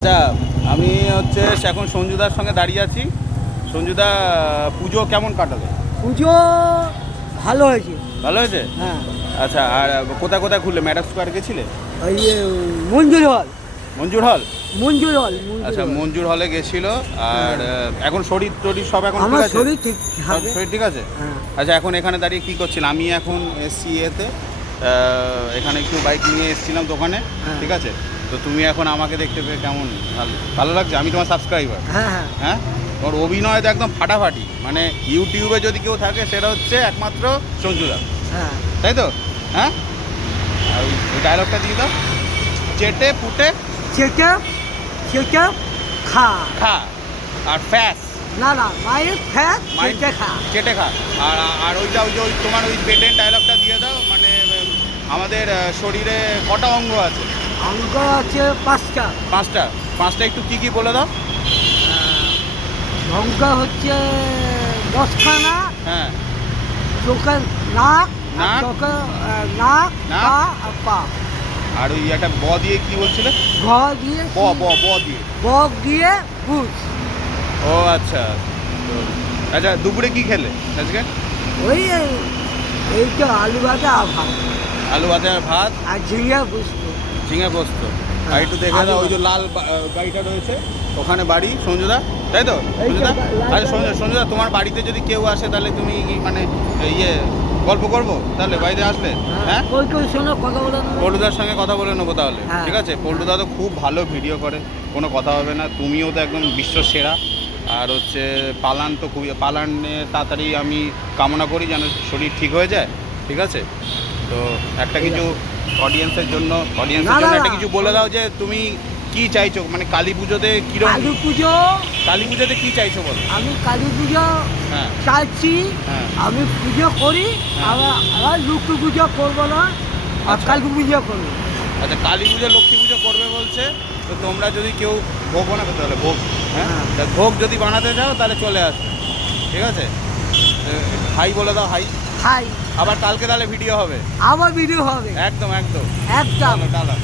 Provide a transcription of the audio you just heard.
আচ্ছা, আমি এখন সঞ্জুদার সঙ্গে দাঁড়িয়ে আছি। সঞ্জুদা, পুজো কেমন কাটালে? পুজো ভালো হয়েছে। ভালো হয়েছে? হ্যাঁ। আচ্ছা, আর কোথায় কোথায় ঘুরলে? ম্যাডাম স্কোয়ার গেছিলে? ওই মঞ্জুর হল। মঞ্জুর হল? মঞ্জুর হল। আচ্ছা, মঞ্জুর হলে গেছিল। আর এখন শরীর টরীর সব এখন আমার ঠিক আছে? শরীর ঠিক সব আছে। শরীর ঠিক আছে? হ্যাঁ। আচ্ছা, এখন এখানে দাঁড়িয়ে কী করছিল? আমি এখন এসছি এতে, এখানে একটু বাইক নিয়ে এসেছিলাম দোকানে। হ্যাঁ। ঠিক আছে, তো তুমি এখন আমাকে দেখতে পেয়ে কেমন ভালো ভালো লাগছে? আমি তোমার সাবস্ক্রাইবার। হ্যাঁ হ্যাঁ হ্যাঁ, ওর অভিনয় তো একদম ফাটাফাটি। মানে ইউটিউবে যদি কেউ থাকে সেটা হচ্ছে একমাত্র সঞ্জুদা, হ্যাঁ। তাই তো? হ্যাঁ, আর ওই ডায়লগটা দিয়ে দাও, চেটে পুটে চেকে চেকে খা। খা আর ফ্যাস। না না, মায়ের ফ্যাট চেকে খা। চেটে খা। আর আর ওইটা ওই তোমার ওই পেটেন্ট ডায়লগটা দিয়ে দাও। মানে আমাদের শরীরে কটা অঙ্গ আছে? অঙ্গ আছে 5টা। পাঁচটা। পাঁচটা একটু কী কী বলে দাও। অঙ্গ হচ্ছে 10খানা। হ্যাঁ। চোখের নাক, নাক, চোখে নাক, নাক, পা আর পা। আর ওই একটা ব দিয়ে কি বলছিলে? ঘ দিয়ে ব ব ব দিয়ে। বক দিয়ে বুঝ। ও আচ্ছা। তো আচ্ছা, দুপুরে কি খেলে আজকে? ওই এই তো আলু ভাজা আর ভাত আলু ভাজা আর ভাত, আর ঝিঙে বুঝতো। ঝিঙে পোস্ত। আর একটু দেখে দাও, ওই যে লাল গাড়িটা রয়েছে ওখানে বাড়ি সঞ্জুদা, তাই তো? সঞ্জুদা, আচ্ছা সঞ্জুদা, তোমার বাড়িতে যদি কেউ আসে তাহলে তুমি মানে ইয়ে গল্প করবো তাহলে বাড়িতে আসলে? হ্যাঁ, কই কই শোনো, কথা বলে না। পল্টুদার সঙ্গে কথা বলে নেবো তাহলে। হ্যাঁ। ঠিক আছে, পল্টুদা তো খুব ভালো ভিডিও করে, কোনো কথা হবে না। তুমিও তো একদম বিশ্ব সেরা। আর পালান তো খুবই, পালানে তাড়াতাড়ি আমি কামনা করি যেন শরীর ঠিক হয়ে যায়। ঠিক আছে, তো একটা কিছু অডিয়েন্সের জন্য একটা কিছু বলে দাও যে তুমি কি চাইছো, মানে কালী পুজোতে কিরকম? কালী পুজো কি চাইছো বলো? আমি কালী পুজো হ্যাঁ। চাইছি। হ্যাঁ। আমি পুজো করি। হ্যাঁ। আবার লক্ষ্মী পুজো করবো না, আর আচ্ছা। কালী পুজো করবো। আচ্ছা, কালী পুজো লক্ষ্মী পুজো করবে বলছে। তো তোমরা যদি কেউ ভোগ বানাবে তাহলে ভোগ, হ্যাঁ, হ্যাঁ। তা ভোগ যদি বানাতে চাও তাহলে চলে আসবে। ঠিক আছে, হাই বলে দাও, হাই। হাই। আবার কালকে তাহলে ভিডিও হবে। আবার ভিডিও হবে। একদম একদম। একদম। টাটা।